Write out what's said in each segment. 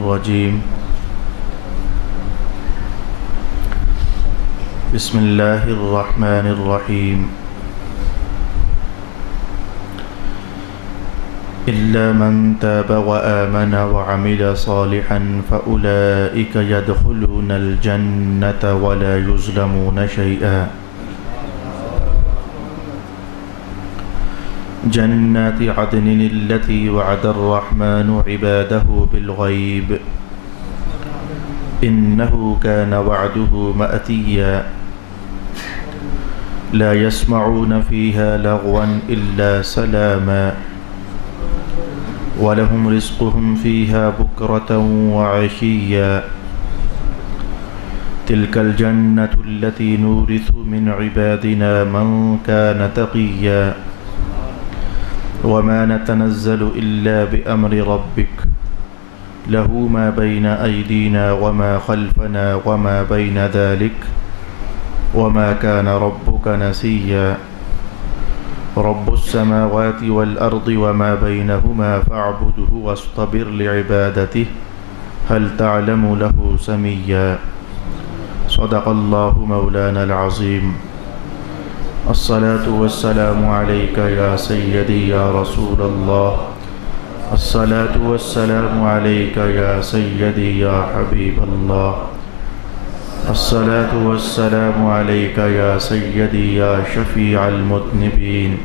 الرجيم بسم الله الرحمن الرحيم إلا من تاب وآمن وعمل صالحا فأولئك يدخلون الجنة ولا يظلمون شيئا جنات عدن التي وعد الرحمن عباده بالغيب إنه كان وعده مأتيا لا يسمعون فيها لغوا إلا سلاما ولهم رزقهم فيها بكرة وعشيا تلك الجنة التي نورث من عبادنا من كان تقيا وما نتنزل إلا بأمر ربك له ما بين أيدينا وما خلفنا وما بين ذلك وما كان ربك نسيا رب السماوات والأرض وما بينهما فاعبده واصطبر لعبادته هل تعلم له سميا صدق الله مولانا العظيم الصلاة والسلام عليك يا سيدي يا رسول الله الصلاة والسلام عليك يا سيدي يا حبيب الله الصلاة والسلام عليك يا سيدي يا شفيع المذنبين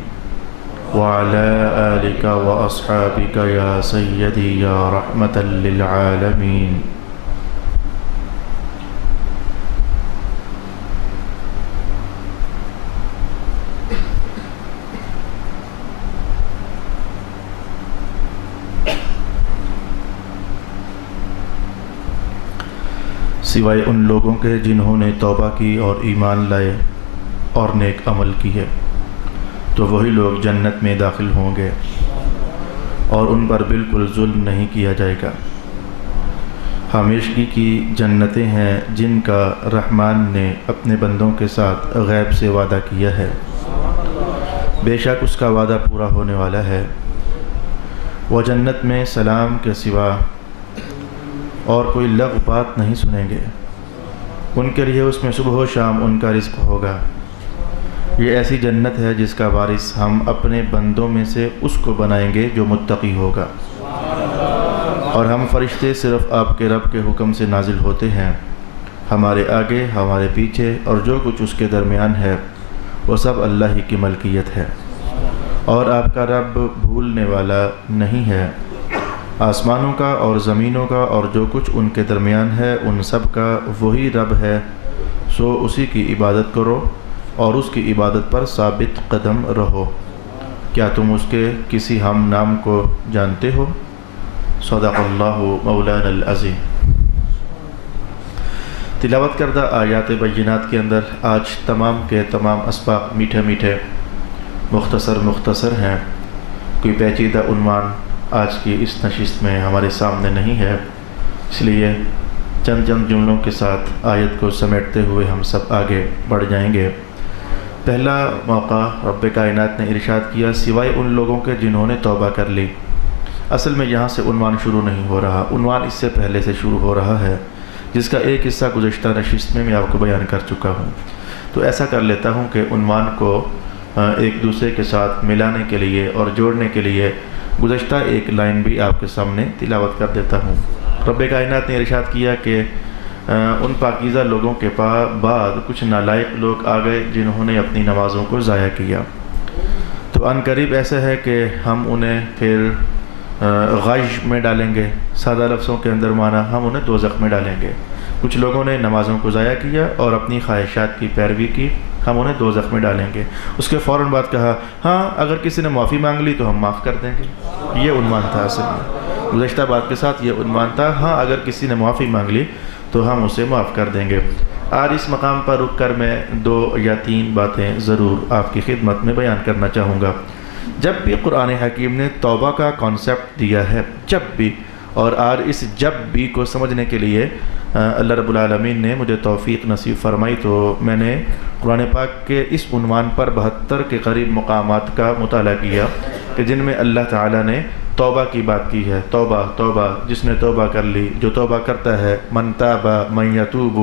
وعلى آلك وأصحابك يا سيدي يا رحمة للعالمين سوائے ان لوگوں کے جنہوں نے توبہ کی اور ایمان لائے اور نیک عمل کیے تو وہی لوگ جنت میں داخل ہوں گے اور ان پر بالکل ظلم نہیں کیا جائے گا۔ ہمیشگی کی جنتیں ہیں جن کا رحمان نے اپنے بندوں کے ساتھ غیب سے وعدہ کیا ہے، بے شک اس کا وعدہ پورا ہونے والا ہے۔ وہ جنت میں سلام کے سوا اور کوئی لغو بات نہیں سنیں گے، ان کے لیے اس میں صبح و شام ان کا رزق ہوگا۔ یہ ایسی جنت ہے جس کا وارث ہم اپنے بندوں میں سے اس کو بنائیں گے جو متقی ہوگا، اور ہم فرشتے صرف آپ کے رب کے حکم سے نازل ہوتے ہیں، ہمارے آگے ہمارے پیچھے اور جو کچھ اس کے درمیان ہے وہ سب اللہ ہی کی ملکیت ہے، اور آپ کا رب بھولنے والا نہیں ہے۔ آسمانوں کا اور زمینوں کا اور جو کچھ ان کے درمیان ہے ان سب کا وہی رب ہے، سو اسی کی عبادت کرو اور اس کی عبادت پر ثابت قدم رہو۔ کیا تم اس کے کسی ہم نام کو جانتے ہو؟ صدق اللہ مولانا العظیم۔ تلاوت کردہ آیات بینات کے اندر آج تمام کے تمام اسباق میٹھے میٹھے مختصر ہیں، کوئی پیچیدہ عنوان آج کی اس نشست میں ہمارے سامنے نہیں ہے، اس لیے چند جملوں کے ساتھ آیت کو سمیٹتے ہوئے ہم سب آگے بڑھ جائیں گے۔ پہلا موقع رب کائنات نے ارشاد کیا سوائے ان لوگوں کے جنہوں نے توبہ کر لی۔ اصل میں یہاں سے عنوان شروع نہیں ہو رہا، عنوان اس سے پہلے سے شروع ہو رہا ہے، جس کا ایک حصہ گزشتہ نشست میں آپ کو بیان کر چکا ہوں۔ تو ایسا کر لیتا ہوں کہ عنوان کو ایک دوسرے کے ساتھ ملانے کے لیے اور جوڑنے کے لیے گزشتہ ایک لائن بھی آپ کے سامنے تلاوت کر دیتا ہوں۔ رب کائنات نے ارشاد کیا کہ ان پاکیزہ لوگوں کے بعد کچھ نالائق لوگ آ گئے جنہوں نے اپنی نمازوں کو ضائع کیا، تو عن قریب ایسا ہے کہ ہم انہیں پھر غش میں ڈالیں گے، سادہ لفظوں کے اندر معنی ہم انہیں دوزخ میں ڈالیں گے۔ کچھ لوگوں نے نمازوں کو ضائع کیا اور اپنی خواہشات کی پیروی کی، ہم انہیں دوزخ میں ڈالیں گے۔ اس کے فوراً بعد کہا ہاں اگر کسی نے معافی مانگ لی تو ہم معاف کر دیں گے۔ یہ عنوان تھا اصل میں، گزشتہ بات کے ساتھ یہ عنوان تھا، ہاں اگر کسی نے معافی مانگ لی تو ہم اسے معاف کر دیں گے۔ آج اس مقام پر رک کر میں 2 یا 3 باتیں ضرور آپ کی خدمت میں بیان کرنا چاہوں گا۔ جب بھی قرآن حکیم نے توبہ کا کانسیپٹ دیا ہے، جب بھی، اور آج اس جب بھی کو سمجھنے کے لیے اللہ رب العالمین نے مجھے توفیق نصیب فرمائی، تو میں نے قرآن پاک کے اس عنوان پر 72 کے قریب مقامات کا مطالعہ کیا کہ جن میں اللہ تعالیٰ نے توبہ کی بات کی ہے. توبہ توبہ، جس نے توبہ کر لی، جو توبہ کرتا ہے. من تاب من یتوب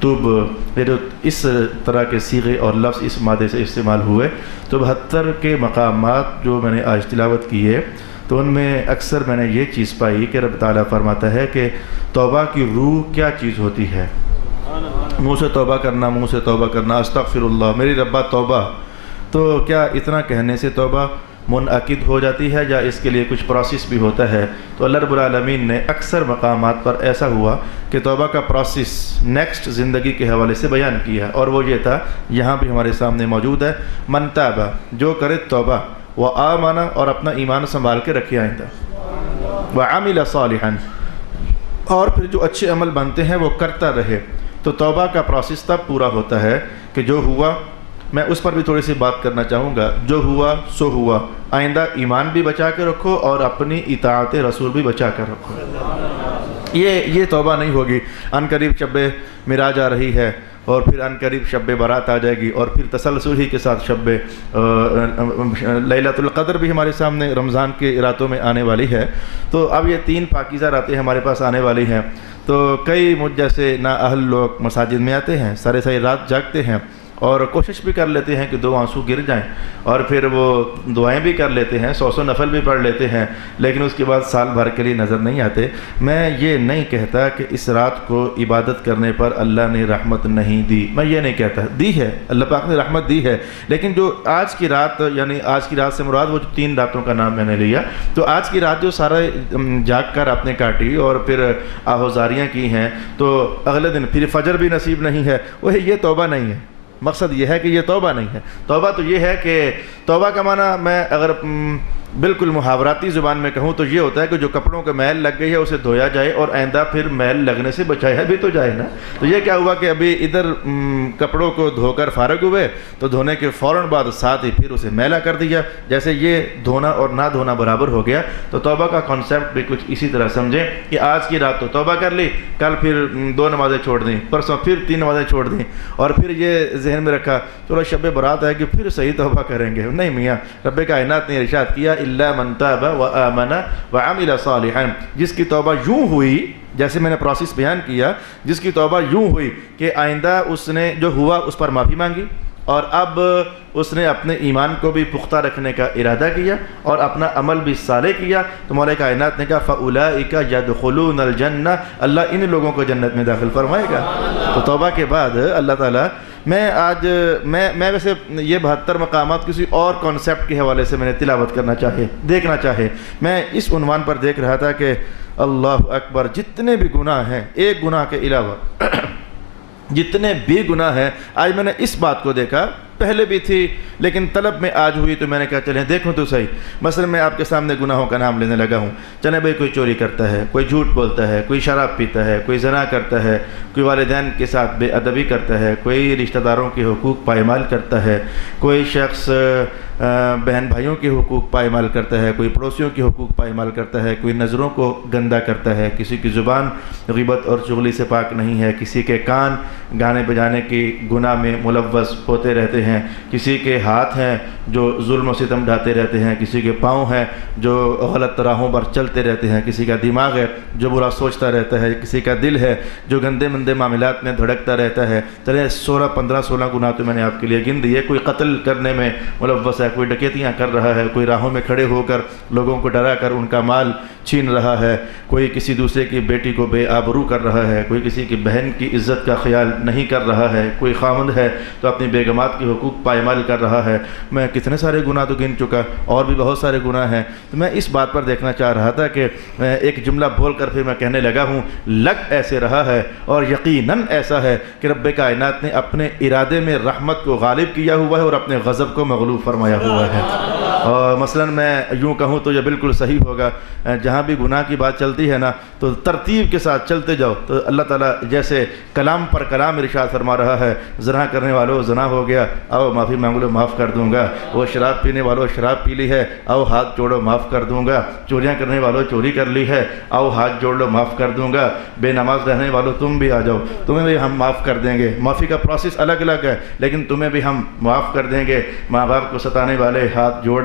توب، اس طرح کے صیغے اور لفظ اس مادے سے استعمال ہوئے. تو 72 کے مقامات جو میں نے آج تلاوت کیے تو ان میں اکثر میں نے یہ چیز پائی کہ رب تعالیٰ فرماتا ہے کہ توبہ کی روح کیا چیز ہوتی ہے. منہ سے توبہ کرنا، منہ سے توبہ کرنا، استغفر اللہ میری ربا توبہ. تو کیا اتنا کہنے سے توبہ منعقد ہو جاتی ہے یا اس کے لیے کچھ پروسیس بھی ہوتا ہے؟ تو اللہ رب العالمین نے اکثر مقامات پر ایسا ہوا کہ توبہ کا پروسیس نیکسٹ زندگی کے حوالے سے بیان کیا، اور وہ یہ تھا، یہاں بھی ہمارے سامنے موجود ہے. من تاب، جو کرے توبہ، وآمن، اور اپنا ایمان سنبھال کے رکھے آئندہ، وعمل صالحا، اور پھر جو اچھے عمل بنتے ہیں وہ کرتا رہے. تو توبہ کا پروسیس تب پورا ہوتا ہے کہ جو ہوا، میں اس پر بھی تھوڑی سی بات کرنا چاہوں گا، جو ہوا سو ہوا، آئندہ ایمان بھی بچا کے رکھو اور اپنی اطاعت رسول بھی بچا کر رکھو. یہ توبہ نہیں ہوگی. ان قریب شب معراج آ رہی ہے، اور پھر ان قریب شب برات آ جائے گی، اور پھر تسلسل ہی کے ساتھ شب لیلۃ القدر بھی ہمارے سامنے رمضان کے راتوں میں آنے والی ہے. تو اب یہ 3 پاکیزہ راتیں ہمارے پاس آنے والی ہیں. تو کئی مجھ جیسے نااہل لوگ مساجد میں آتے ہیں، سارے ساری رات جاگتے ہیں، اور کوشش بھی کر لیتے ہیں کہ 2 آنسو گر جائیں، اور پھر وہ دعائیں بھی کر لیتے ہیں، 100 نفل بھی پڑھ لیتے ہیں، لیکن اس کے بعد سال بھر کے لیے نظر نہیں آتے. میں یہ نہیں کہتا کہ اس رات کو عبادت کرنے پر اللہ نے رحمت نہیں دی، میں یہ نہیں کہتا، دی ہے، اللہ پاک نے رحمت دی ہے. لیکن جو آج کی رات، یعنی آج کی رات سے مراد وہ 3 راتوں کا نام میں نے لیا، تو آج کی رات جو سارا جاگ کر آپ نے کاٹی اور پھر آہوزاریاں کی ہیں، تو اگلے دن پھر فجر بھی نصیب نہیں ہے، وہ یہ توبہ نہیں ہے. مقصد یہ ہے کہ یہ توبہ نہیں ہے. توبہ تو یہ ہے کہ توبہ کا معنی میں اگر بالکل محاوراتی زبان میں کہوں تو یہ ہوتا ہے کہ جو کپڑوں کا میل لگ گئی ہے اسے دھویا جائے اور آئندہ پھر میل لگنے سے بچایا بھی تو جائے نا. تو یہ کیا ہوا کہ ابھی ادھر کپڑوں کو دھو کر فارغ ہوئے تو دھونے کے فوراً بعد ساتھ ہی پھر اسے میلا کر دیا، جیسے یہ دھونا اور نہ دھونا برابر ہو گیا. تو توبہ کا کانسیپٹ بھی کچھ اسی طرح سمجھیں کہ آج کی رات تو توبہ کر لی، کل پھر 2 نمازیں چھوڑ دیں، پرسوں پھر 3 نمازیں چھوڑ دیں، اور پھر یہ ذہن میں رکھا چلو شب برات ہے کہ پھر صحیح توبہ کریں گے. نہیں میاں، رب کائنات نے ارشاد کیا الا من تاب وآمن وعمل صالحا. جس کی توبہ یوں ہوئی، جیسے میں نے پروسیس بیان کیا، جس کی توبہ یوں ہوئی کہ آئندہ اس نے جو ہوا اس پر معافی مانگی، اور اب اس نے اپنے ایمان کو بھی پختہ رکھنے کا ارادہ کیا اور اپنا عمل بھی صالح کیا، تو مولا کائنات نے کہا فَأُولَئِكَ يَدْخُلُونَ الْجَنَّةَ، اللہ ان لوگوں کو جنت میں داخل فرمائے گا. تو توبہ کے بعد اللہ تعالیٰ، میں ویسے یہ 72 مقامات کسی اور کانسیپٹ کے حوالے سے میں نے تلاوت کرنا دیکھنا چاہے. میں اس عنوان پر دیکھ رہا تھا کہ اللہ اکبر، جتنے بھی گناہ ہیں، ایک گناہ کے علاوہ جتنے بھی گناہ ہیں، آج میں نے اس بات کو دیکھا، پہلے بھی تھی لیکن طلب میں آج ہوئی تو میں نے کہا چلیں دیکھوں تو صحیح. مثلا میں آپ کے سامنے گناہوں کا نام لینے لگا ہوں. چلیں بھائی، کوئی چوری کرتا ہے، کوئی جھوٹ بولتا ہے، کوئی شراب پیتا ہے، کوئی زنا کرتا ہے، کوئی والدین کے ساتھ بے ادبی کرتا ہے، کوئی رشتہ داروں کے حقوق پائمال کرتا ہے، کوئی شخص بہن بھائیوں کے حقوق پائمال کرتا ہے، کوئی پڑوسیوں کے حقوق پائمال کرتا ہے، کوئی نظروں کو گندا کرتا ہے، کسی کی زبان غیبت اور چغلی سے پاک نہیں ہے، کسی کے کان گانے بجانے کی گناہ میں ملوث ہوتے رہتے ہیں، کسی کے ہاتھ ہیں جو ظلم و ستم ڈھاتے رہتے ہیں، کسی کے پاؤں ہیں جو غلط راہوں پر چلتے رہتے ہیں، کسی کا دماغ ہے جو برا سوچتا رہتا ہے، کسی کا دل ہے جو گندے مندے معاملات میں دھڑکتا رہتا ہے. چلے 16 گناہ تو میں نے آپ کے لیے گن دیے. کوئی قتل کرنے میں ملوث ہے، کوئی ڈکیتیاں کر رہا ہے، کوئی راہوں میں کھڑے ہو کر لوگوں کو ڈرا کر ان کا مال چھین رہا ہے، کوئی کسی دوسرے کی بیٹی کو بے آبرو کر رہا ہے، کوئی کسی کی بہن کی عزت کا خیال نہیں کر رہا ہے، کوئی خامند ہے تو اپنی بیگمات کے حقوق پائمال کر رہا ہے. میں کتنے سارے گناہ تو گن چکا، اور بھی بہت سارے گناہ ہیں. تو میں اس بات پر دیکھنا چاہ رہا تھا کہ ایک جملہ بول کر پھر میں کہنے لگا ہوں، لگ ایسے رہا ہے اور یقیناً ایسا ہے کہ رب کائنات نے اپنے ارادے میں رحمت کو غالب کیا ہوا ہے اور اپنے غضب کو مغلوب فرمایا ہوا ہے. اور مثلا میں یوں کہوں تو یہ بالکل صحیح ہوگا، جہاں بھی گناہ کی بات چلتی ہے نا تو ترتیب کے ساتھ چلتے جاؤ. تو اللہ تعالیٰ جیسے کلام پر کلام ارشاد فرما رہا ہے، زنا کرنے والوں زنا ہو گیا، آؤ معافی مانگ لو معاف کر دوں گا. وہ شراب پینے والوں شراب پی لی ہے، آؤ ہاتھ جوڑو معاف کر دوں گا. چوریاں کرنے والوں چوری کر لی ہے، آؤ ہاتھ جوڑ لو معاف کر دوں گا. بے نماز رہنے والوں تم بھی آ جاؤ، تمہیں بھی ہم معاف کر دیں گے. معافی کا پروسیس الگ الگ ہے لیکن تمہیں بھی ہم معاف کر دیں گے. ماں باپ کو ستانے والے ہاتھ جوڑ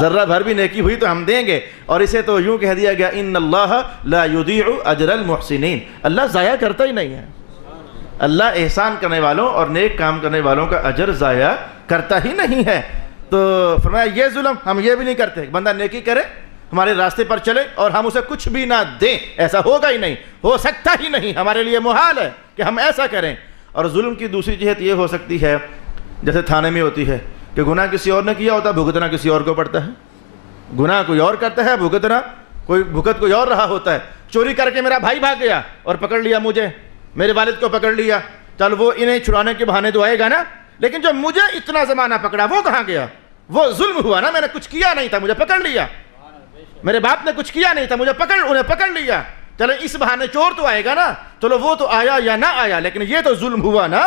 ذرہ بھر بھی نیکی ہوئی تو ہم دیں گے. اور اسے تو یوں کہہ دیا گیا ان اللہ لا یضیع اجر المحسنین, اللہ ضائع کرتا ہی نہیں ہے. اللہ احسان کرنے والوں اور نیک کام کرنے والوں کا اجر ضائع کرتا ہی نہیں ہے. تو فرمایا یہ ظلم ہم یہ بھی نہیں کرتے. بندہ نیکی کرے, ہمارے راستے پر چلے اور ہم اسے کچھ بھی نہ دیں, ایسا ہوگا ہی نہیں, ہو سکتا ہی نہیں, ہمارے لیے محال ہے کہ ہم ایسا کریں. اور ظلم کی دوسری جہت یہ ہو سکتی ہے جیسے تھانے میں ہوتی ہے کہ گناہ کسی اور نے کیا ہوتا ہے, بھگتنا کسی اور کو پڑتا ہے. گناہ کوئی اور کرتا ہے, بھگتنا بھگت کوئی اور رہا ہوتا ہے. چوری کر کے میرا بھائی بھاگ گیا اور پکڑ لیا مجھے, میرے والد کو پکڑ لیا, چل وہ انہیں چھڑانے کے بہانے تو آئے گا نا, لیکن جو مجھے اتنا زمانہ پکڑا وہ کہاں گیا؟ وہ ظلم ہوا نا, میں نے کچھ کیا نہیں تھا, مجھے پکڑ لیا. میرے باپ نے کچھ کیا نہیں تھا, مجھے انہیں پکڑ لیا. چلو اس بہانے چور تو آئے گا نا, چلو وہ تو آیا یا نہ آیا, لیکن یہ تو ظلم ہوا نا.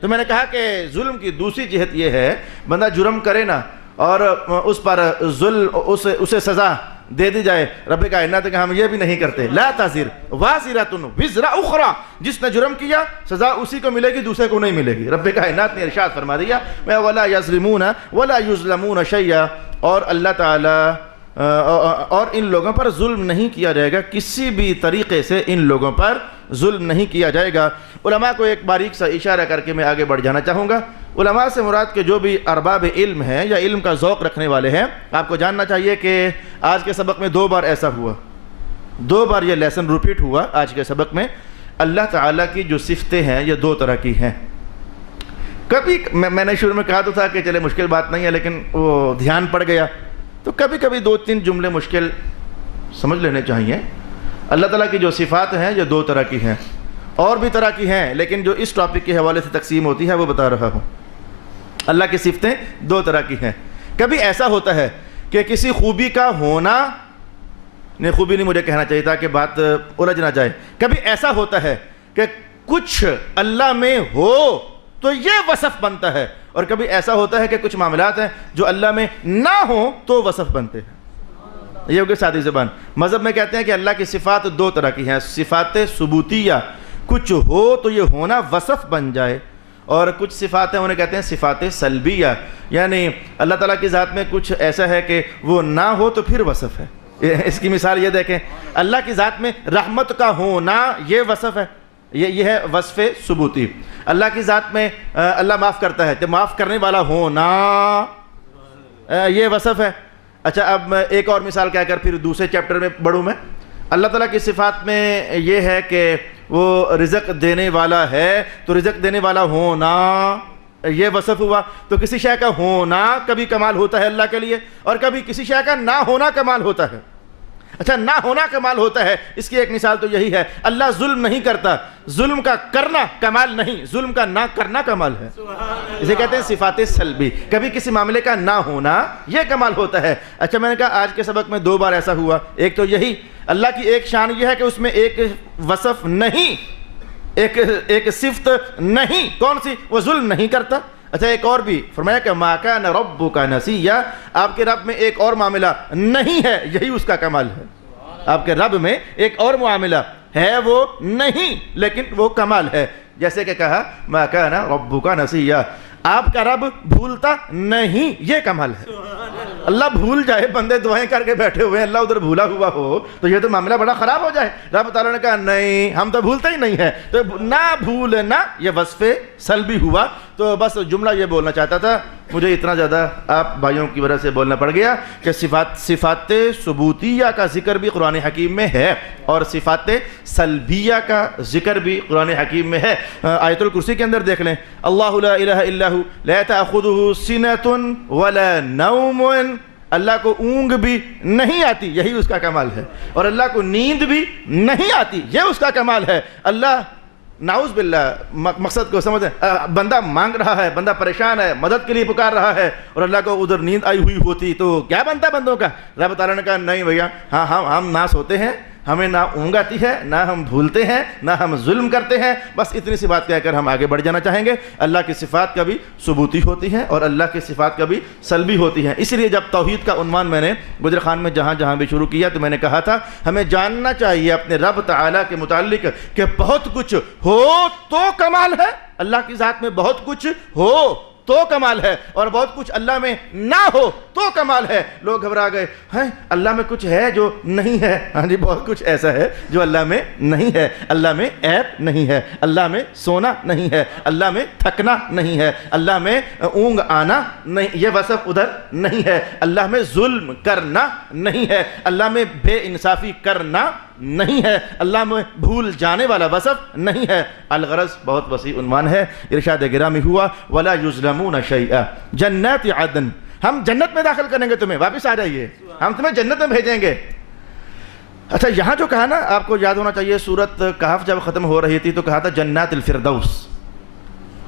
تو میں نے کہا کہ ظلم کی دوسری جہت یہ ہے, بندہ جرم کرے نا اور اس پر اسے سزا دے دی جائے. رب کائنات کہ ہم یہ بھی نہیں کرتے. لا تزر وازرۃ وزر اخری, جس نے جرم کیا سزا اسی کو ملے گی, دوسرے کو نہیں ملے گی. رب کائنات نے ارشاد فرما دیا ولا یظلمون ولا یظلمون شیئا, اور اللہ تعالی اور ان لوگوں پر ظلم نہیں کیا جائے گا, کسی بھی طریقے سے ان لوگوں پر ظلم نہیں کیا جائے گا. علماء کو ایک باریک سا اشارہ کر کے میں آگے بڑھ جانا چاہوں گا. علماء سے مراد کے جو بھی ارباب علم ہیں یا علم کا ذوق رکھنے والے ہیں, آپ کو جاننا چاہیے کہ آج کے سبق میں 2 بار ایسا ہوا, 2 بار یہ لیسن ریپیٹ ہوا آج کے سبق میں. اللہ تعالیٰ کی جو صفتیں ہیں یہ 2 طرح کی ہیں. کبھی میں نے شروع میں کہا تو تھا کہ چلے مشکل بات نہیں ہے, لیکن وہ دھیان پڑ گیا, تو کبھی کبھی 2-3 جملے مشکل سمجھ لینے چاہیے. اللہ تعالیٰ کی جو صفات ہیں یہ 2 طرح کی ہیں, اور بھی طرح کی ہیں, لیکن جو اس ٹاپک کے حوالے سے تقسیم ہوتی ہے وہ بتا رہا ہوں. اللہ کی صفتیں 2 طرح کی ہیں. کبھی ایسا ہوتا ہے کہ کسی خوبی کا ہونا, نہیں خوبی نہیں مجھے کہنا چاہیے تھا کہ بات الجھ نہ جائے, کبھی ایسا ہوتا ہے کہ کچھ اللہ میں ہو تو یہ وصف بنتا ہے, اور کبھی ایسا ہوتا ہے کہ کچھ معاملات ہیں جو اللہ میں نہ ہوں تو وصف بنتے ہیں. یہ ہوگی سادی زبان. مذہب میں کہتے ہیں کہ اللہ کی صفات 2 طرح کی ہیں, صفات ثبوتیہ, کچھ ہو تو یہ ہونا وصف بن جائے, اور کچھ صفات ہیں انہیں کہتے ہیں صفات سلبیہ, یعنی اللہ تعالیٰ کی ذات میں کچھ ایسا ہے کہ وہ نہ ہو تو پھر وصف ہے. اس کی مثال یہ دیکھیں, اللہ کی ذات میں رحمت کا ہونا یہ وصف ہے, یہ ہے وصف ثبوتی. اللہ کی ذات میں اللہ معاف کرتا ہے, تو معاف کرنے والا ہونا یہ وصف ہے. اچھا اب ایک اور مثال کہہ کر پھر دوسرے چیپٹر میں بڑھوں میں. اللہ تعالیٰ کی صفات میں یہ ہے کہ وہ رزق دینے والا ہے, تو رزق دینے والا ہونا یہ وصف ہوا. تو کسی شے کا ہونا کبھی کمال ہوتا ہے اللہ کے لیے, اور کبھی کسی شے کا نہ ہونا کمال ہوتا ہے. اچھا نہ ہونا کمال ہوتا ہے, اس کی ایک مثال تو یہی ہے, اللہ ظلم نہیں کرتا, ظلم کا کرنا کمال نہیں, ظلم کا نہ کرنا کمال ہے. اسے کہتے ہیں صفات سلبی. کبھی کسی معاملے کا نہ ہونا یہ کمال ہوتا ہے. اچھا میں نے کہا آج کے سبق میں 2 بار ایسا ہوا. ایک تو یہی, اللہ کی ایک شان یہ ہے کہ اس میں ایک وصف نہیں, ایک صفت نہیں. کون سی؟ وہ ظلم نہیں کرتا. اچھا ایک اور بھی فرمایا کہ ما کان ربک نسیا, آپ کے رب میں ایک اور معاملہ نہیں ہے, یہی اس کا کمال ہے. آپ کے رب میں ایک اور معاملہ ہے وہ نہیں, لیکن وہ کمال ہے. جیسے کہ کہا ما کان ربک نسیا, آپ کا رب بھولتا نہیں, یہ کمال ہے. اللہ بھول جائے, بندے دعائیں کر کے بیٹھے ہوئے ہیں, اللہ ادھر بھولا ہوا ہو تو یہ تو معاملہ بڑا خراب ہو جائے. رب تعالیٰ نے کہا نہیں, ہم تو بھولتے ہی نہیں ہیں. تو نہ بھولنا یہ وصف سلبی ہوا. تو بس جملہ یہ بولنا چاہتا تھا, مجھے اتنا زیادہ آپ بھائیوں کی وجہ سے بولنا پڑ گیا کہ صفات ثبوتیہ کا ذکر بھی قرآن حکیم میں ہے, اور صفات سلبیہ کا ذکر بھی قرآن حکیم میں ہے. آیت الکرسی کے اندر دیکھ لیں, اللہ لا الہ الا ہو لا تأخذہ سنۃ ولا نوم, اللہ کو اونگ بھی نہیں آتی, یہی اس کا کمال ہے. اور اللہ کو نیند بھی نہیں آتی, یہ اس کا کمال ہے. اللہ نعوذ باللہ, مقصد کو سمجھیں, بندہ مانگ رہا ہے, بندہ پریشان ہے, مدد کے لیے پکار رہا ہے, اور اللہ کو ادھر نیند آئی ہوئی ہوتی تو کیا بنتا بندوں کا؟ رب تعالیٰ نے کہا نہیں بھیا, ہاں ہم نہ سوتے ہیں, ہمیں نہ اونگ آتی ہے, نہ ہم بھولتے ہیں, نہ ہم ظلم کرتے ہیں. بس اتنی سی بات کہہ کر ہم آگے بڑھ جانا چاہیں گے. اللہ کی صفات کبھی ثبوتی ہوتی ہیں اور اللہ کی صفات کبھی سلبی ہوتی ہیں. اس لیے جب توحید کا عنوان میں نے گجر خان میں جہاں بھی شروع کیا تو میں نے کہا تھا ہمیں جاننا چاہیے اپنے رب تعالیٰ کے متعلق کہ بہت کچھ ہو تو کمال ہے, اللہ کی ذات میں بہت کچھ ہو تو کمال ہے، اور بہت کچھ اللہ میں نہ ہو تو کمال ہے۔ لوگ گھبرا گئے، ہیں اللہ میں کچھ ہے جو نہیں ہے؟ ہاں جی، بہت کچھ ایسا ہے جو اللہ میں نہیں ہے۔ اللہ میں عیب نہیں ہے، اللہ میں سونا نہیں ہے، اللہ میں تھکنا نہیں ہے، اللہ میں اونگ آنا نہیں، یہ وصف ادھر نہیں ہے، اللہ میں ظلم کرنا نہیں ہے، اللہ میں بے انصافی کرنا نہیں ہے، اللہ میں بھول جانے والا وصف نہیں ہے۔ الغرض بہت وسیع عنوان ہے۔ ارشاد گرامی ہوا وَلَا يُظْلَمُونَ شَيْئًا، جنات عدن، ہم جنت میں داخل کریں گے تمہیں، واپس آ جائیے، ہم تمہیں جنت میں بھیجیں گے۔ اچھا، یہاں جو کہا نا، آپ کو یاد ہونا چاہیے، سورۃ کہف جب ختم ہو رہی تھی تو کہا تھا جنات الفردوس۔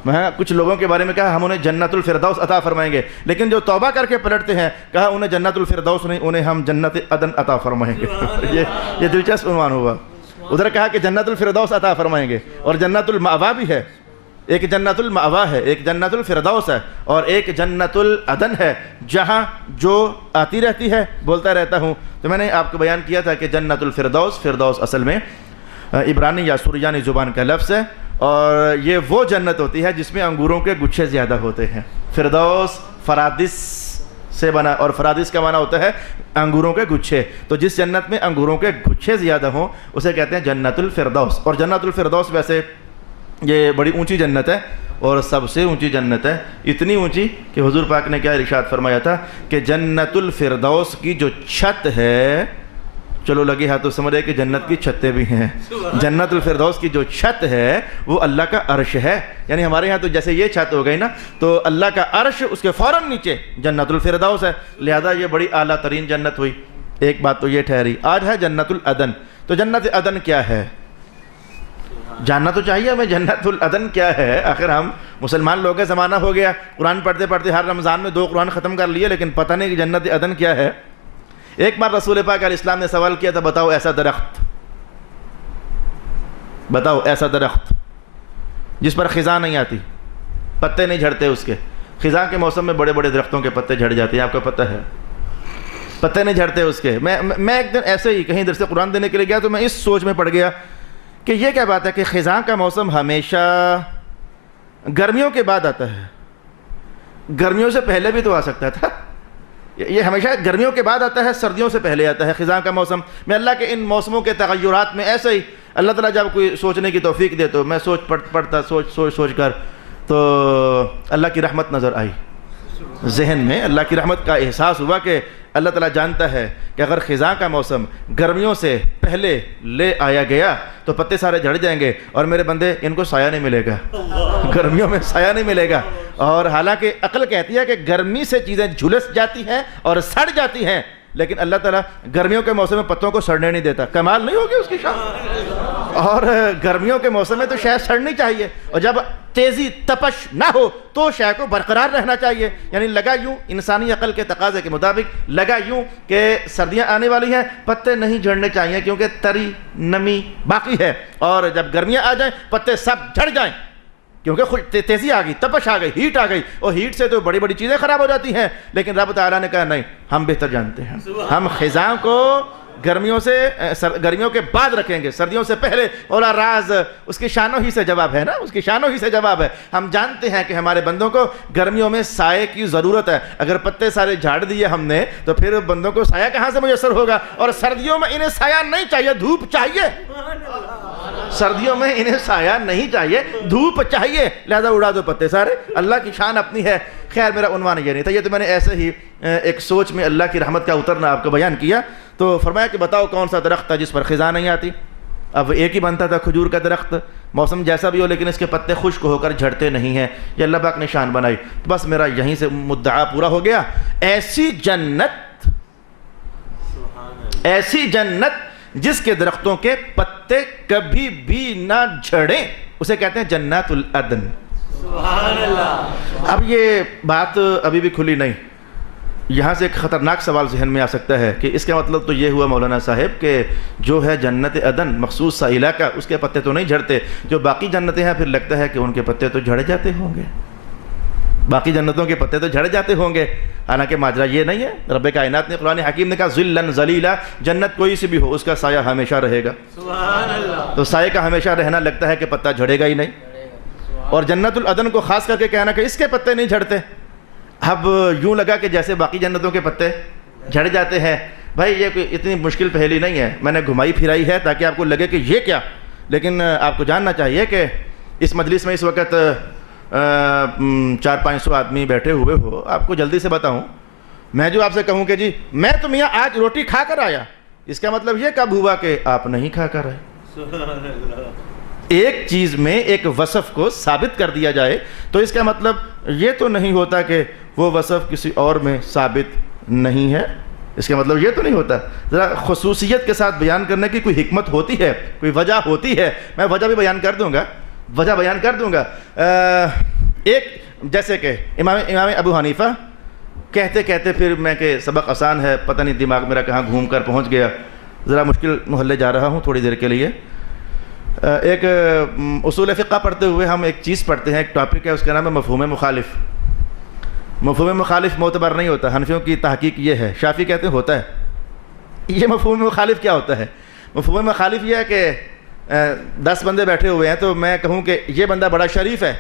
میں کچھ لوگوں کے بارے میں کہا ہم انہیں جنت الفردوس عطا فرمائیں گے، لیکن جو توبہ کر کے پلٹتے ہیں کہا انہیں جنت الفردوس نہیں، انہیں ہم جنت عدن عطا فرمائیں گے۔ یہ دلچسپ عنوان ہوا۔ ادھر کہا کہ جنت الفردوس عطا فرمائیں گے، اور جنت المأوا بھی ہے، ایک جنت المأوا ہے، ایک جنت الفردوس ہے، اور ایک جنت العدن ہے، جہاں جو آتی رہتی ہے، بولتا رہتا ہوں۔ تو میں نے آپ کو بیان کیا تھا کہ جنت الفردوس، فردوس اصل میں عبرانی یا سریانی زبان کا لفظ ہے، اور یہ وہ جنت ہوتی ہے جس میں انگوروں کے گچھے زیادہ ہوتے ہیں۔ فردوس فرادس سے بنا، اور فرادس کا معنی ہوتا ہے انگوروں کے گچھے، تو جس جنت میں انگوروں کے گچھے زیادہ ہوں اسے کہتے ہیں جنت الفردوس۔ اور جنت الفردوس ویسے یہ بڑی اونچی جنت ہے، اور سب سے اونچی جنت ہے، اتنی اونچی کہ حضور پاک نے کیا ارشاد فرمایا تھا کہ جنت الفردوس کی جو چھت ہے، چلو لگے ہاتھ تو سمجھ رہے کہ جنت کی چھتیں بھی ہیں، جنت الفردوس کی جو چھت ہے وہ اللہ کا عرش ہے۔ یعنی ہمارے ہاں تو جیسے یہ چھت ہو گئی نا، تو اللہ کا عرش، اس کے فوراً نیچے جنت الفردوس ہے، لہذا یہ بڑی اعلیٰ ترین جنت ہوئی۔ ایک بات تو یہ ٹھہری۔ آج ہے جنت العدن۔ تو جنت عدن کیا ہے؟ جاننا تو چاہیے ہمیں جنت العدن کیا ہے۔ آخر ہم مسلمان لوگ ہیں، زمانہ ہو گیا قرآن پڑھتے پڑھتے ہر رمضان میں 2 قرآن ختم کر لیے، لیکن پتہ نہیں کہ جنت عدن کیا ہے۔ ایک بار رسول پاک علیہ السلام نے سوال کیا تھا، بتاؤ ایسا درخت، بتاؤ ایسا درخت جس پر خزاں نہیں آتی، پتے نہیں جھڑتے اس کے۔ خزاں کے موسم میں بڑے بڑے درختوں کے پتے جھڑ جاتے ہیں، آپ کو پتہ ہے، پتے نہیں جھڑتے اس کے۔ میں ایک دن ایسے ہی کہیں درس قرآن دینے کے لیے گیا تو میں اس سوچ میں پڑ گیا کہ یہ کیا بات ہے کہ خزاں کا موسم ہمیشہ گرمیوں کے بعد آتا ہے، گرمیوں سے پہلے بھی تو آ سکتا تھا۔ یہ ہمیشہ گرمیوں کے بعد آتا ہے، سردیوں سے پہلے آتا ہے خزاں کا موسم۔ میں اللہ کے ان موسموں کے تغیرات میں ایسے ہی اللہ تعالیٰ جب کوئی سوچنے کی توفیق دے تو میں سوچ کر تو اللہ کی رحمت نظر آئی ذہن میں، اللہ کی رحمت کا احساس ہوا کہ اللہ تعالیٰ جانتا ہے کہ اگر خزاں کا موسم گرمیوں سے پہلے لے آیا گیا تو پتے سارے جھڑ جائیں گے، اور میرے بندے ان کو سایہ نہیں ملے گا، گرمیوں میں سایہ نہیں ملے گا۔ اور حالانکہ عقل کہتی ہے کہ گرمی سے چیزیں جھلس جاتی ہیں اور سڑ جاتی ہیں، لیکن اللہ تعالیٰ گرمیوں کے موسم میں پتوں کو سڑنے نہیں دیتا۔ کمال نہیں ہوگی اس کی شان؟ اور گرمیوں کے موسم میں تو شے سڑنی چاہیے، اور جب تیزی تپش نہ ہو تو شے کو برقرار رہنا چاہیے۔ یعنی لگا یوں، انسانی عقل کے تقاضے کے مطابق لگا یوں کہ سردیاں آنے والی ہیں، پتے نہیں جھڑنے چاہیے کیونکہ تری نمی باقی ہے، اور جب گرمیاں آ جائیں پتے سب جھڑ جائیں کیونکہ تیزی آ گئی، تپش آ گئی، ہیٹ آ گئی، اور ہیٹ سے تو بڑی بڑی چیزیں خراب ہو جاتی ہیں۔ لیکن رب تعالیٰ نے کہا نہیں، ہم بہتر جانتے ہیں، ہم خزاں کو گرمیوں کے بعد رکھیں گے، سردیوں سے پہلے۔ اور راز اس کی شانوں ہی سے جواب ہے نا، اس کی شانوں ہی سے جواب ہے۔ ہم جانتے ہیں کہ ہمارے بندوں کو گرمیوں میں سائے کی ضرورت ہے، اگر پتے سارے جھاڑ دیے ہم نے تو پھر بندوں کو سایہ کہاں سے میسر ہوگا؟ اور سردیوں میں انہیں سایہ نہیں چاہیے، دھوپ چاہیے۔ سردیوں میں انہیں سایہ نہیں چاہیے، دھوپ چاہیے، لہذا اڑا دو پتے سارے۔ اللہ کی شان اپنی ہے۔ خیر، میرا عنوان یہ نہیں تھا، یہ تو میں نے ایسے ہی ایک سوچ میں اللہ کی رحمت کا اترنا آپ کو بیان کیا۔ تو فرمایا کہ بتاؤ کون سا درخت تھا جس پر خزاں نہیں آتی؟ اب ایک ہی بنتا تھا کھجور کا درخت، موسم جیسا بھی ہو لیکن اس کے پتے خشک ہو کر جھڑتے نہیں ہیں، یہ اللہ پاک نے شان بنائی۔ بس میرا یہیں سے مدعا پورا ہو گیا۔ ایسی جنت جس کے درختوں کے پتے کبھی بھی نہ جھڑیں، اسے کہتے ہیں جنات العدن۔ سبحان اللہ۔ اب یہ بات ابھی بھی کھلی نہیں، یہاں سے ایک خطرناک سوال ذہن میں آ سکتا ہے کہ اس کا مطلب تو یہ ہوا مولانا صاحب کہ جو ہے جنت عدن مخصوص سا علاقہ، اس کے پتے تو نہیں جھڑتے، جو باقی جنتیں ہیں پھر لگتا ہے کہ ان کے پتے تو جھڑ جاتے ہوں گے، باقی جنتوں کے پتے تو جھڑ جاتے ہوں گے۔ حالانکہ ماجرا یہ نہیں ہے، رب کائنات نے قرآن حکیم نے کہا ذلًا ذلیلا، جنت کوئی سی بھی ہو اس کا سایہ ہمیشہ رہے گا۔ سبحان اللہ۔ تو سائے کا ہمیشہ رہنا لگتا ہے کہ پتا جھڑے گا ہی نہیں، اور جنت العدن کو خاص کر کے کہنا کہ اس کے پتے نہیں جھڑتے. اب یوں لگا کہ جیسے باقی جنتوں کے پتے جھڑ جاتے ہیں. بھائی یہ کوئی اتنی مشکل پہلی نہیں ہے, میں نے گھمائی پھرائی ہے تاکہ آپ کو لگے کہ یہ کیا. لیکن آپ کو جاننا چاہیے کہ اس مجلس میں اس وقت 400-500 آدمی بیٹھے ہوئے ہو. آپ کو جلدی سے بتاؤں, میں جو آپ سے کہوں کہ جی میں تو میاں آج روٹی کھا کر آیا, اس کا مطلب یہ کب ہوا کہ آپ نہیں کھا کر آئے. ایک چیز میں ایک وصف کو ثابت کر دیا جائے تو اس کا مطلب یہ تو نہیں ہوتا کہ وہ وصف کسی اور میں ثابت نہیں ہے. اس کا مطلب یہ تو نہیں ہوتا. ذرا خصوصیت کے ساتھ بیان کرنے کی کوئی حکمت ہوتی ہے, کوئی وجہ ہوتی ہے. میں وجہ بھی بیان کر دوں گا. ایک جیسے کہ امام ابو حنیفہ کہتے پھر میں کہ سبق آسان ہے, پتہ نہیں دماغ میرا کہاں گھوم کر پہنچ گیا. ذرا مشکل محلے جا رہا ہوں تھوڑی دیر کے لیے. ایک اصول فقہ پڑھتے ہوئے ہم ایک چیز پڑھتے ہیں, ایک ٹاپک ہے, اس کا نام ہے مفہوم مخالف. مفہوم مخالف معتبر نہیں ہوتا. حنفیوں کی تحقیق یہ ہے, شافعی کہتے ہیں ہوتا ہے. یہ مفہوم مخالف کیا ہوتا ہے؟ مفہوم مخالف یہ ہے کہ 10 بندے بیٹھے ہوئے ہیں تو میں کہوں کہ یہ بندہ بڑا شریف ہے,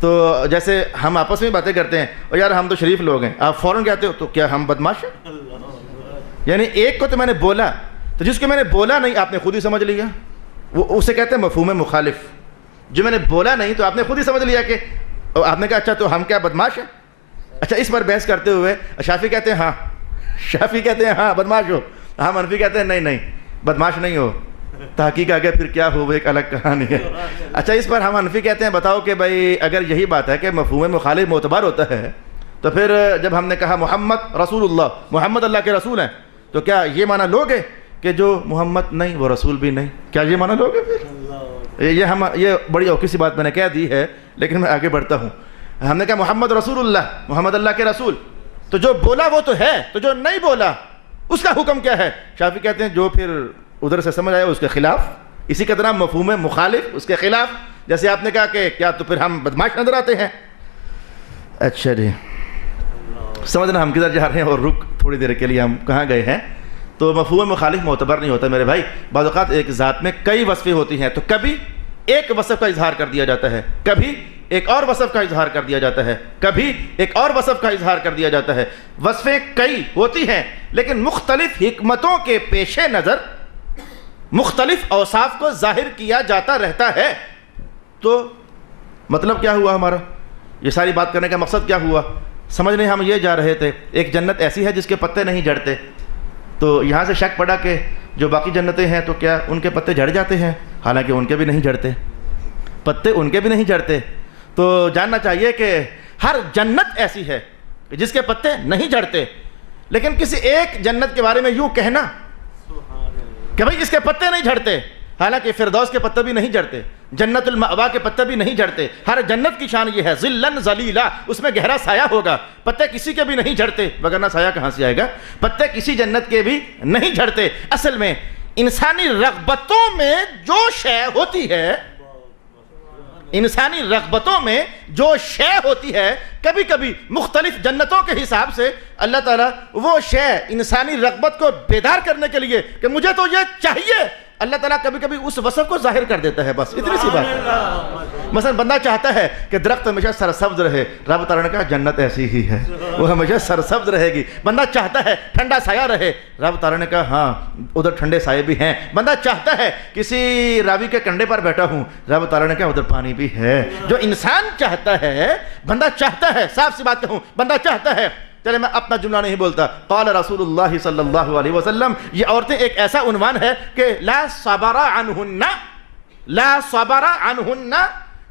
تو جیسے ہم آپس میں باتیں کرتے ہیں اور یار ہم تو شریف لوگ ہیں, آپ فوراً کہتے ہو تو کیا ہم بدماش ہیں؟ یعنی ایک کو تو میں نے بولا, تو جس کو میں نے بولا نہیں آپ نے خود ہی سمجھ لیا, وہ اسے کہتے ہیں مفہوم مخالف. جو میں نے بولا نہیں تو آپ نے خود ہی سمجھ لیا کہ آپ نے کہا اچھا تو ہم کیا بدماش ہیں. اچھا اس پر بحث کرتے ہوئے شافعی کہتے ہیں ہاں بدماش ہو, ہم حنفی کہتے ہیں نہیں بدماش نہیں ہو, تحقیق آگے پھر کیا ہو وہ ایک الگ کہانی ہے. اچھا اس پر ہم حنفی کہتے ہیں بتاؤ کہ بھائی اگر یہی بات ہے کہ مفہوم مخالف معتبر ہوتا ہے تو پھر جب ہم نے کہا محمد رسول اللہ, محمد اللہ کے رسول ہیں, تو کیا یہ معنی لوگے کہ جو محمد نہیں وہ رسول بھی نہیں؟ کیا یہ معنی لوگے پھر؟ یہ بڑی اوکھی سی بات میں نے کہہ دی ہے, لیکن میں آگے بڑھتا ہوں. ہم نے کہا محمد رسول اللہ, محمد اللہ کے رسول, تو جو بولا وہ تو ہے, تو جو نہیں بولا اس کا حکم کیا ہے؟ شافعی کہتے ہیں جو پھر ادھر سے سمجھ آیا اس کے خلاف. اسی کا طرح مفہوم مخالف اس کے خلاف. جیسے آپ نے کہا کہ کیا تو پھر ہم بدماش نظر آتے ہیں. اچھا جی سمجھنا ہم کدھر جا رہے ہیں اور رک تھوڑی دیر کے لیے ہم کہاں گئے ہیں. تو مفہوم مخالف معتبر نہیں ہوتا میرے بھائی. بعض اوقات ایک ذات میں کئی وصفیں ہوتی ہیں, تو کبھی ایک وصف کا اظہار کر دیا جاتا ہے, کبھی ایک اور وصف کا اظہار کر دیا جاتا ہے, کبھی ایک اور وصف کا اظہار کر دیا جاتا ہے. وصفیں کئی ہوتی ہیں لیکن مختلف حکمتوں کے پیش نظر مختلف اوصاف کو ظاہر کیا جاتا رہتا ہے. تو مطلب کیا ہوا ہمارا؟ یہ ساری بات کرنے کا مقصد کیا ہوا؟ سمجھنے ہم یہ جا رہے تھے ایک جنت ایسی ہے جس کے پتے نہیں جھڑتے, تو یہاں سے شک پڑا کہ جو باقی جنتیں ہیں تو کیا ان کے پتے جھڑ جاتے ہیں؟ حالانکہ ان کے بھی نہیں جھڑتے, پتے ان کے بھی نہیں جھڑتے. تو جاننا چاہیے کہ ہر جنت ایسی ہے جس کے پتے نہیں جھڑتے, لیکن کسی ایک جنت کے بارے میں یوں کہنا کہ بھئی اس کے پتے نہیں جھڑتے, حالانکہ فردوس کے پتے بھی نہیں جھڑتے, جنت المأوا کے پتے بھی نہیں جھڑتے. ہر جنت کی شان یہ ہے ذلًا ذلیلا, اس میں گہرا سایہ ہوگا. پتے کسی کے بھی نہیں جھڑتے, وگرنہ سایہ کہاں سے آئے گا؟ پتے کسی جنت کے بھی نہیں جھڑتے. اصل میں انسانی رغبتوں میں جو شے ہوتی ہے, انسانی رغبتوں میں جو شے ہوتی ہے, کبھی کبھی مختلف جنتوں کے حساب سے اللہ تعالیٰ وہ شے انسانی رغبت کو بیدار کرنے کے لیے کہ مجھے تو یہ چاہیے, اللہ تعالیٰ کبھی کبھی اس وصف کو ظاہر کر دیتا ہے. بس اتنی سی بات ہے. مثلا بندہ چاہتا ہے کہ درخت ہمیشہ سرسبز رہے, رب تعالیٰ نے کہا جنت ایسی ہی ہے, وہ ہمیشہ سرسبز رہے گی. بندہ چاہتا ہے ٹھنڈا سایہ رہے, رب تعالیٰ نے کہا ہاں ادھر ٹھنڈے سائے بھی ہیں. بندہ چاہتا ہے کسی راوی کے کنڈے پر بیٹھا ہوں, رب تعالیٰ نے کہا ادھر پانی بھی ہے. جو انسان چاہتا ہے, بندہ چاہتا ہے, صاف سی بات کہوں, بندہ چاہتا ہے. چلے میں اپنا جملہ نہیں بولتا, قال رسول اللہ صلی اللہ علیہ وسلم, یہ عورتیں ایک ایسا عنوان ہے کہ لا صبر عنہن, لا صبر عنہن,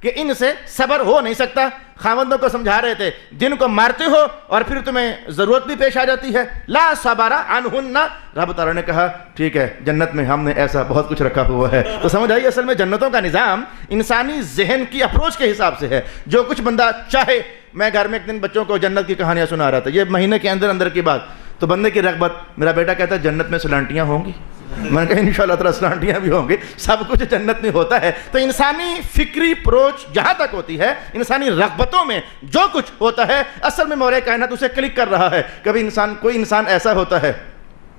کہ ان سے صبر ہو نہیں سکتا. خاوندوں کو سمجھا رہے تھے دن کو مارتے ہو اور پھر تمہیں ضرورت بھی پیش آ جاتی ہے. لا صبر عنہن. رب تعالیٰ نے کہا ٹھیک ہے جنت میں ہم نے ایسا بہت کچھ رکھا ہوا ہے. تو سمجھ آئی اصل میں جنتوں کا نظام انسانی ذہن کی اپروچ کے حساب سے ہے. جو کچھ بندہ چاہے, میں گھر میں ایک دن بچوں کو جنت کی کہانیاں سنا رہا تھا, یہ مہینے کے اندر اندر کی بات, تو بندے کی رغبت, میرا بیٹا کہتا ہے جنت میں سلانٹیاں ہوں گی. میں نے کہا انشاءاللہ تعالیٰ سلانٹیاں بھی ہوں گی, سب کچھ جنت میں ہوتا ہے. تو انسانی فکری اپروچ جہاں تک ہوتی ہے, انسانی رغبتوں میں جو کچھ ہوتا ہے, اصل میں مولا کائنات اسے کلک کر رہا ہے. کبھی کوئی انسان ایسا ہوتا ہے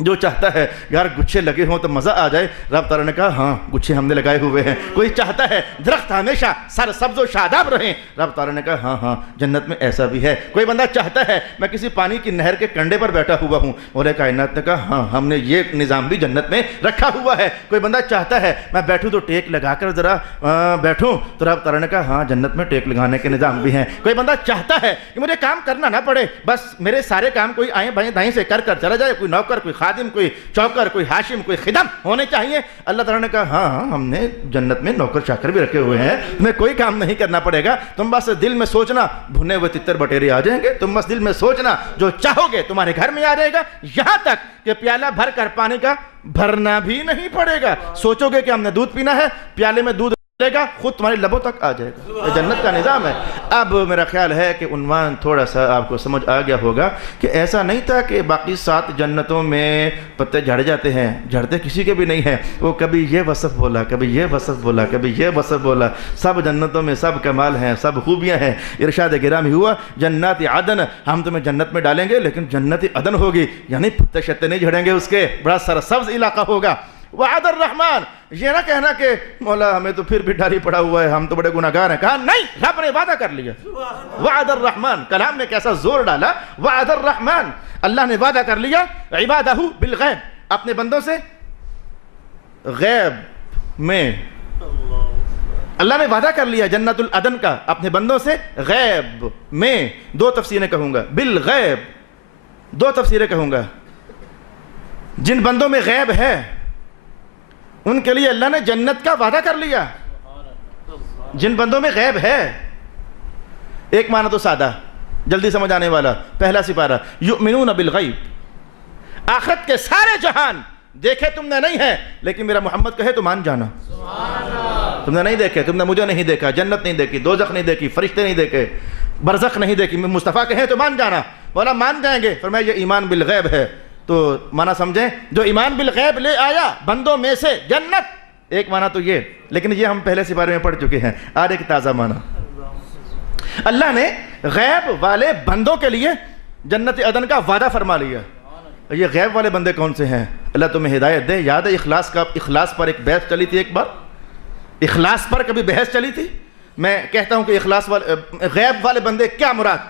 جو چاہتا ہے یار گچھے لگے ہوں تو مزہ آ جائے، رب تعالیٰ نے کہا ہاں گچھے ہم نے لگائے ہوئے ہیں۔ کوئی چاہتا ہے درخت ہمیشہ سر سبز و شاداب رہیں، رب تعالیٰ نے کہا ہاں ہاں جنت میں ایسا بھی ہے۔ کوئی بندہ چاہتا ہے میں کسی پانی کی نہر کے کنڈے پر بیٹھا ہوا ہوں، مولا کائنات نے کہا ہاں ہم نے یہ نظام بھی جنت میں رکھا ہوا ہے۔ کوئی بندہ چاہتا ہے میں بیٹھوں تو ٹیک لگا کر ذرا بیٹھوں، تو رب تعالیٰ نے کہا ہاں جنت میں ٹیک لگانے کے نظام بھی ہیں۔ کوئی بندہ چاہتا ہے کہ مجھے کام کرنا نہ پڑے، بس میرے سارے کام کوئی آئیں بائیں دائیں سے کر چلا جائے، کوئی نوکر کوئی خادم کوئی چوکر کوئی ہاشم کوئی خدم ہونے چاہیے، اللہ تعالیٰ نے کہا ہاں ہم نے جنت میں نوکر چاکر بھی رکھے ہوئے ہیں، تمہیں کوئی کام نہیں کرنا پڑے گا، تم بس دل میں سوچنا بھنے ہوئے تتر بٹیرے آ جائیں گے، تم بس دل میں سوچنا جو چاہو گے تمہارے گھر میں آ جائے گا، یہاں تک کہ پیالہ بھر کر پانی کا بھرنا بھی نہیں پڑے گا۔ سوچو گے کہ ہم نے دودھ پینا ہے، پیالے میں دودھ لے گا خود تمہارے لبوں تک آ جائے گا، یہ جنت کا نظام ہے۔ اب میرا خیال ہے کہ عنوان تھوڑا سا آپ کو سمجھ آ گیا ہوگا کہ ایسا نہیں تھا کہ باقی 7 جنتوں میں پتے جھڑ جاتے ہیں، جھڑتے کسی کے بھی نہیں ہیں، وہ کبھی یہ وصف بولا کبھی یہ وصف بولا کبھی یہ وصف بولا، سب جنتوں میں سب کمال ہیں سب خوبیاں ہیں۔ ارشاد گرامی ہوا جنات عدن، ہم تمہیں جنت میں ڈالیں گے لیکن جنت عدن ہوگی، یعنی پتے شتے نہیں جھڑیں گے، اس کے بڑا سرسبز علاقہ ہوگا۔ وعد الرحمن، یہ نہ کہنا کہ مولا ہمیں تو پھر بھی ڈاری پڑا ہوا ہے، ہم تو بڑے گناہگار ہیں، کہا نہیں رب نے وعدہ کر لیا۔ وعد الرحمن، کلام نے کیسا زور ڈالا، وعد الرحمن، اللہ نے وعدہ کر لیا عبادہ بالغیب، اپنے بندوں سے غیب میں، اللہ نے وعدہ کر لیا جنت العدن کا اپنے بندوں سے غیب میں۔ 2 تفسیریں کہوں گا، بالغیب 2 تفسیریں کہوں گا۔ جن بندوں میں غیب ہے ان کے لیے اللہ نے جنت کا وعدہ کر لیا، جن بندوں میں غیب ہے۔ ایک معنی تو سادہ جلدی سمجھ آنے والا، پہلا سپارہ یؤمنون بالغیب، آخرت کے سارے جہان دیکھے تم نے نہیں ہے لیکن میرا محمد کہے تو مان جانا۔ تم نے نہیں دیکھے، تم نے مجھے نہیں دیکھا، جنت نہیں دیکھی، دوزخ نہیں دیکھی، فرشتے نہیں دیکھے، برزخ نہیں دیکھی، مصطفیٰ کہے تو مان جانا۔ بولا مان جائیں گے، فرمایا یہ ایمان بالغیب ہے۔ تو معنی سمجھیں، جو ایمان بالغیب لے آیا بندوں میں سے جنت، ایک معنی تو یہ، لیکن یہ ہم پہلے سپارے میں پڑھ چکے ہیں، اور ایک تازہ معنی اللہ نے غیب والے بندوں کے لیے جنت عدن کا وعدہ فرما لیا۔ یہ غیب والے بندے کون سے ہیں؟ اللہ تمہیں ہدایت دے۔ یاد ہے اخلاص پر ایک بحث چلی تھی، ایک بار اخلاص پر کبھی بحث چلی تھی؟ میں کہتا ہوں کہ غیب والے بندے کیا مراد،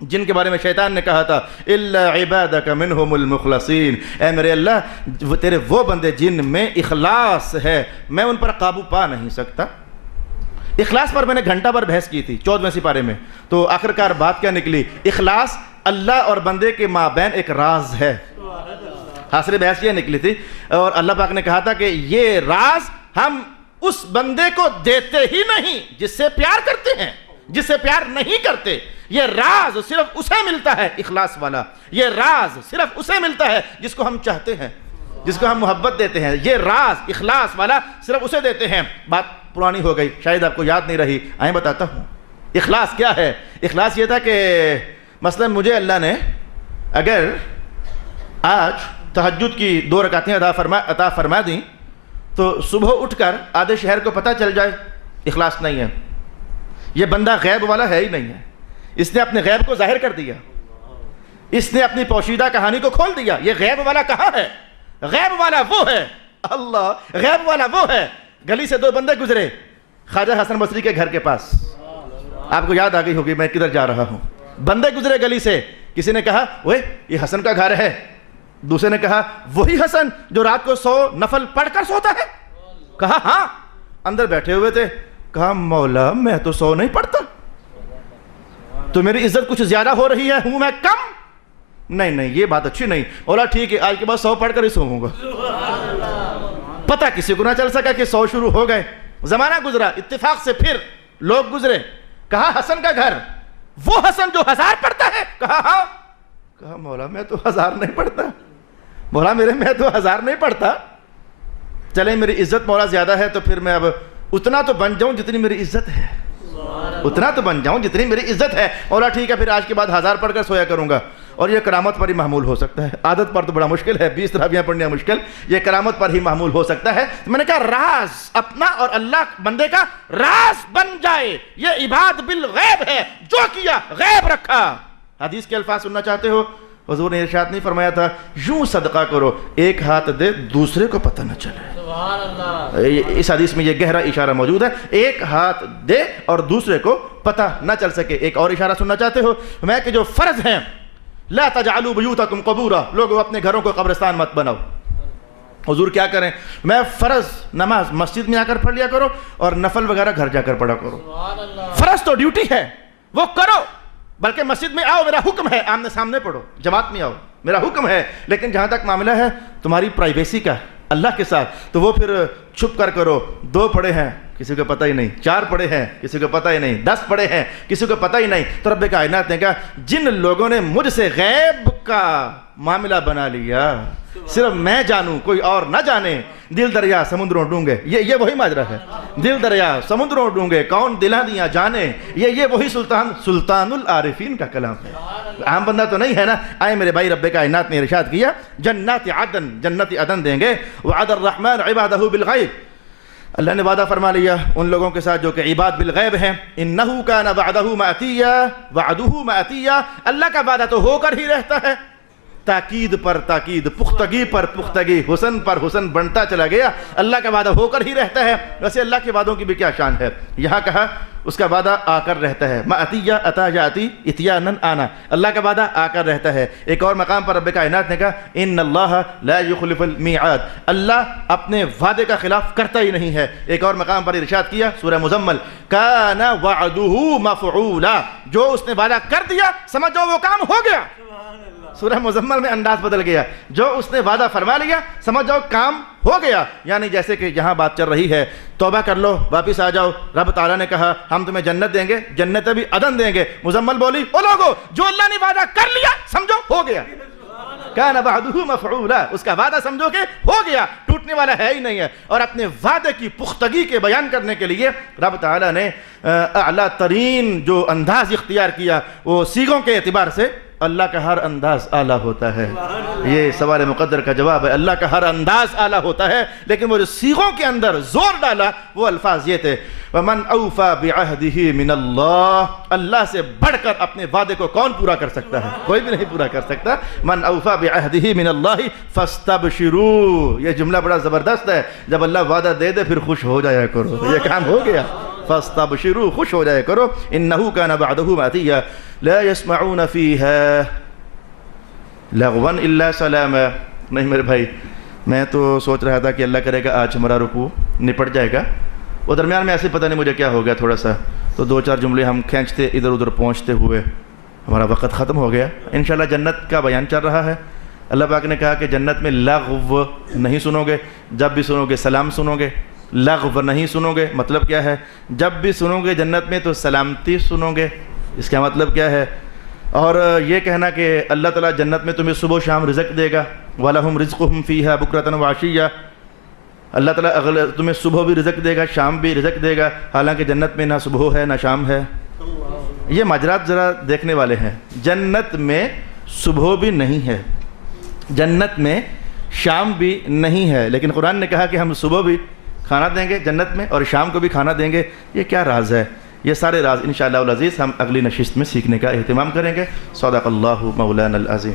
جن کے بارے میں شیطان نے کہا تھا الا عبادک منہم المخلصین، اے میرے اللہ تیرے وہ بندے جن میں اخلاص ہے میں ان پر قابو پا نہیں سکتا۔ اخلاص پر میں نے گھنٹہ بھر بحث کی تھی 14ویں سپارے میں، تو آخرکار بات کیا نکلی؟ اخلاص اللہ اور بندے کے مابین ایک راز ہے، حاصل بحث یہ نکلی تھی، اور اللہ پاک نے کہا تھا کہ یہ راز ہم اس بندے کو دیتے ہی نہیں جس سے پیار کرتے ہیں، جس سے پیار نہیں کرتے، یہ راز صرف اسے ملتا ہے اخلاص والا، یہ راز صرف اسے ملتا ہے جس کو ہم چاہتے ہیں، جس کو ہم محبت دیتے ہیں، یہ راز اخلاص والا صرف اسے دیتے ہیں۔ بات پرانی ہو گئی، شاید آپ کو یاد نہیں رہی، آئیں بتاتا ہوں اخلاص کیا ہے۔ اخلاص یہ تھا کہ مثلا مجھے اللہ نے اگر آج تہجد کی 2 رکعتیں عطا فرما دیں تو صبح اٹھ کر آدھے شہر کو پتہ چل جائے، اخلاص نہیں ہے، یہ بندہ غیب والا ہے ہی نہیں ہے، اس نے اپنے غیب کو ظاہر کر دیا، اس نے اپنی پوشیدہ کہانی کو کھول دیا۔ یہ غیب والا کہاں ہے؟ غیب والا وہ ہے اللہ، غیب والا وہ ہے۔ گلی سے 2 بندے گزرے خواجہ حسن بصری کے گھر کے پاس، آپ کو یاد آ گئی ہوگی میں کدھر جا رہا ہوں۔ بندے گزرے گلی سے، کسی نے کہا اوے یہ حسن کا گھر ہے، دوسرے نے کہا وہی حسن جو رات کو 100 نفل پڑھ کر سوتا ہے؟ کہا ہاں۔ اندر بیٹھے ہوئے تھے، کہا مولا میں تو 100 نہیں پڑھتا، تو میری عزت کچھ زیادہ ہو رہی ہے، ہوں میں کم؟ نہیں یہ بات اچھی نہیں۔ مولا ٹھیک ہے آج کے بعد 100 پڑھ کر ہی سوؤں گا۔ پتہ کسی کو نہ چل سکا کہ 100 شروع ہو گئے۔ زمانہ گزرا، اتفاق سے پھر لوگ گزرے، کہا حسن کا گھر، وہ حسن جو 1000 پڑھتا ہے؟ کہا ہاں۔ کہا مولا میں تو 1000 نہیں پڑھتا، مولا میں تو 1000 نہیں پڑھتا، چلے میری عزت مولا زیادہ ہے تو پھر میں اب اتنا تو بن جاؤں جتنی میری عزت ہے، اتنا تو بن جاؤں جتنی میری عزت ہے۔ مولا ٹھیک ہے پھر آج کے بعد 1000 پڑھ کر سویا کروں گا، اور یہ کرامت پر ہی معمول ہو سکتا ہے، عادت پر تو بڑا مشکل ہے، 20 تراویحیں پڑھنا مشکل، یہ کرامت پر ہی معمول ہو سکتا ہے۔ میں نے کہا راز اپنا اور اللہ بندے کا راز بن جائے، یہ عباد بالغیب ہے، جو کیا غیب رکھا۔ حدیث کے الفاظ سننا چاہتے ہو حضور نے ارشاد نہیں فرمایا تھا یوں صدقہ کرو ایک ہاتھ دے دوسرے کو پتہ نہ چلے؟ سبحان اللہ۔ اس حدیث میں یہ گہرا اشارہ موجود ہے، ایک ہاتھ دے اور دوسرے کو پتہ نہ چل سکے۔ ایک اور اشارہ سننا چاہتے ہو میں کہ جو فرض ہیں، لا تجعلوا بیوتکم قبورا، لوگوں اپنے گھروں کو قبرستان مت بناؤ۔ حضور کیا کریں؟ میں فرض نماز مسجد میں آ کر پڑھ لیا کرو اور نفل وغیرہ گھر جا کر پڑھا کرو۔ سبحان اللہ۔ فرض تو ڈیوٹی ہے وہ کرو، بلکہ مسجد میں آؤ، میرا حکم ہے آمنے سامنے پڑھو، جماعت میں آؤ، میرا حکم ہے۔ لیکن جہاں تک معاملہ ہے تمہاری پرائیویسی کا اللہ کے ساتھ، تو وہ پھر چھپ کر کرو۔ 2 پڑھے ہیں کسی کو پتہ ہی نہیں، 4 پڑھے ہیں کسی کو پتہ ہی نہیں، 10 پڑھے ہیں کسی کو پتہ ہی نہیں۔ تو رب کائنات نے کہا جن لوگوں نے مجھ سے غیب کا معاملہ بنا لیا، صرف میں جانوں کوئی اور نہ جانے، دل دریا سمندروں ڈونگے، یہ وہی ماجرا ہے، دل دریا سمندروں ڈونگے کون دلاں دیاں جانے، یہ وہی سلطان العارفین کا کلام ہے، عام بندہ تو نہیں ہے نا۔ آئے میرے بھائی، رب کائنات نے ارشاد کیا جنات عدن دیں گے، وعد الرحمن عبادہ بالغیب، اللہ نے وعدہ فرما لیا ان لوگوں کے ساتھ جو کہ عباد بالغیب ہیں، انہو کان وعدہ مأتیا، وعدہ مأتیا، اللہ کا وعدہ تو ہو کر ہی رہتا ہے، تاکید پر تاکید، پختگی پر پختگی، حسن پر حسن بنتا چلا گیا، اللہ کا وعدہ ہو کر ہی رہتا ہے۔ ویسے اللہ کے وعدوں کی بھی کیا شان ہے، یہاں کہا اس کا وعدہ آ کر رہتا ہے، مأتیہ اتا جاتی اتیانا آنا، اللہ کا وعدہ آ کر رہتا ہے۔ ایک اور مقام پر رب کائنات نے کہا ان اللہ لا یخلف المیعاد، اللہ اپنے وعدے کا خلاف کرتا ہی نہیں ہے۔ ایک اور مقام پر ارشاد کیا سورہ مزمل کان وعدہ مفعولا، جو اس نے وعدہ کر دیا سمجھو وہ کام ہو گیا۔ سورہ مزمل میں انداز بدل گیا، جو اس نے وعدہ فرما لیا سمجھ جاؤ کام ہو گیا۔ یعنی جیسے کہ یہاں بات چل رہی ہے توبہ کر لو واپس آ جاؤ، رب تعالیٰ نے کہا ہم تمہیں جنت دیں گے، جنت بھی عدن دیں گے۔ مزمل بولی او لوگو جو اللہ نے وعدہ کر لیا سمجھو ہو گیا، کان وعدہ مفعولا، اس کا وعدہ سمجھو کہ ہو گیا، ٹوٹنے والا ہے ہی نہیں ہے۔ اور اپنے وعدے کی پختگی کے بیان کرنے کے لیے رب تعالیٰ نے اعلیٰ ترین جو انداز اختیار کیا، وہ صیغوں کے اعتبار سے اللہ کا ہر انداز اعلیٰ ہوتا ہے۔ یہ سوال مقدر کا جواب ہے، اللہ کا ہر انداز اعلیٰ ہوتا ہے، لیکن وہ جو صیغوں کے اندر زور ڈالا وہ الفاظ یہ تھے وَمَنْ أَوْفَى بِعَهْدِهِ مِنَ اللَّهِ، اللہ سے بڑھ کر اپنے وعدے کو کون پورا کر سکتا ہے؟ کوئی بھی نہیں پورا کر سکتا۔ مَنْ أَوْفَى بِعَهْدِهِ مِنَ اللَّهِ فَاسْتَبْشِرُوا، یہ جملہ بڑا زبردست ہے، جب اللہ وعدہ دے دے پھر خوش ہو جایا کرو، یہ کام ہو گیا، فَاسْتَبْشِرُوا، خوش ہو جایا کرو۔ إِنَّهُ كَانَ وَعْدُهُ مَأْتِيًّا لا يسمعون فيها لغوا الا سلاما۔ نہیں میرے بھائی، میں تو سوچ رہا تھا کہ اللہ کرے گا آج ہمارا رکوع نپٹ جائے گا، وہ درمیان میں ایسے پتہ نہیں مجھے کیا ہو گیا، تھوڑا سا تو 2-4 جملے ہم کھینچتے ادھر ادھر پہنچتے ہوئے ہمارا وقت ختم ہو گیا۔ انشاءاللہ جنت کا بیان چل رہا ہے، اللہ پاک نے کہا کہ جنت میں لغو نہیں سنو گے، جب بھی سنو گے سلام سنو گے، لغو نہیں سنو گے مطلب کیا ہے؟ جب بھی سنو گے جنت میں تو سلامتی سنو گے، اس کا مطلب کیا ہے؟ اور یہ کہنا کہ اللہ تعالیٰ جنت میں تمہیں صبح و شام رزق دے گا، وَلَهُمْ رِزْقُهُمْ فِيهَا بُكْرَةً وَعَشِيًّا، اللہ تعالیٰ تمہیں صبح بھی رزق دے گا شام بھی رزق دے گا، حالانکہ جنت میں نہ صبح ہے نہ شام ہے۔ یہ ماجرات ذرا دیکھنے والے ہیں، جنت میں صبح بھی نہیں ہے، جنت میں شام بھی نہیں ہے، لیکن قرآن نے کہا کہ ہم صبح بھی کھانا دیں گے جنت میں اور شام کو بھی کھانا دیں گے۔ یہ کیا راز ہے؟ یہ سارے راز انشاءاللہ العزیز ہم اگلی نشست میں سیکھنے کا اہتمام کریں گے۔ صدق اللہ مولانا العظیم۔